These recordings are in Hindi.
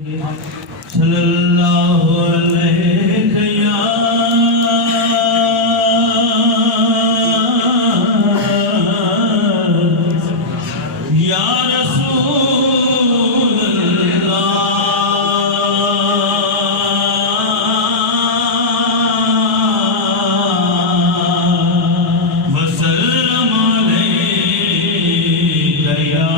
सल्लल्लाहु अलैहि या रसूल अल्लाह वसल्लम अलैका या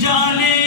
जाने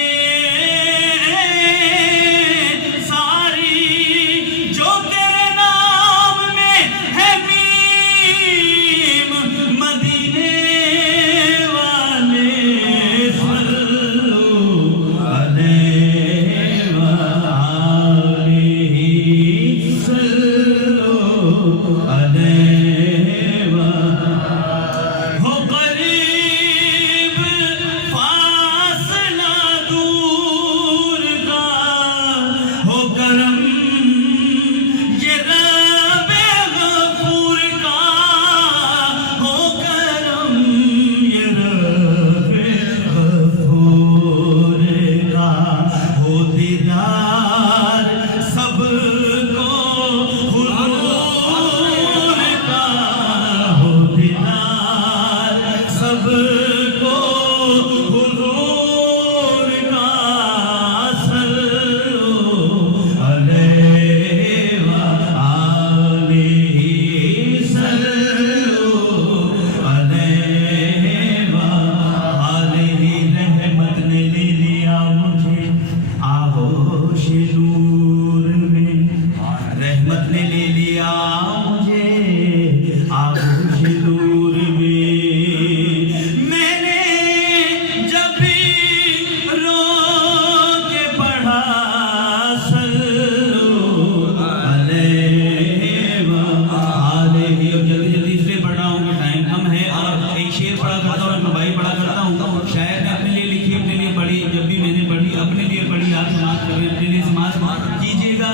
आप समाप्त करें, अपने लिए समाप्त कीजिएगा।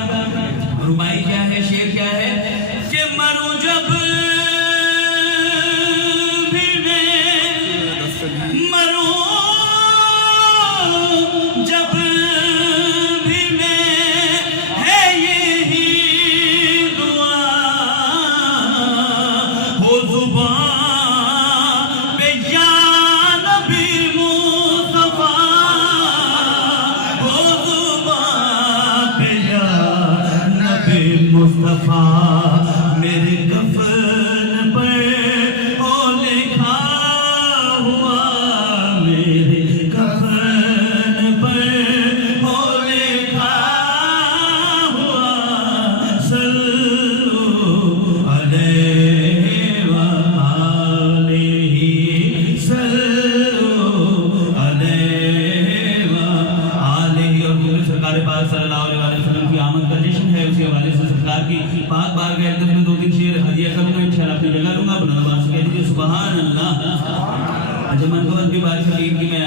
रुबाई क्या है, शेर क्या है कि मरूं जब भी मैं, मरूं जब भी मैं, है यही दुआ हो जुबान पे या नबी मुस्तफा, हो जुबान पे या नबी मुस्तफा, मेरे कफन पे ओ लिखा हुआ, मेरे कफन पे ओ लिखा हुआ, सल्लु अलैहि व आलिहि, सल्लु अलैहि व आलिहि। और जो सरकार पाक सल्लल्लाहु अलैहि वसल्लम की आमद का जश्न है, उसी हवाले से सरकार की पाक बारगाह अक़दस में 2-3 शेर हदिया करूंगा, इंशाअल्लाह अपनी जगह लूंगा। बुलंद आवाज़ से कह दीजिए सुभान अल्लाह। अच्छा, मनगोबत की बात की मैं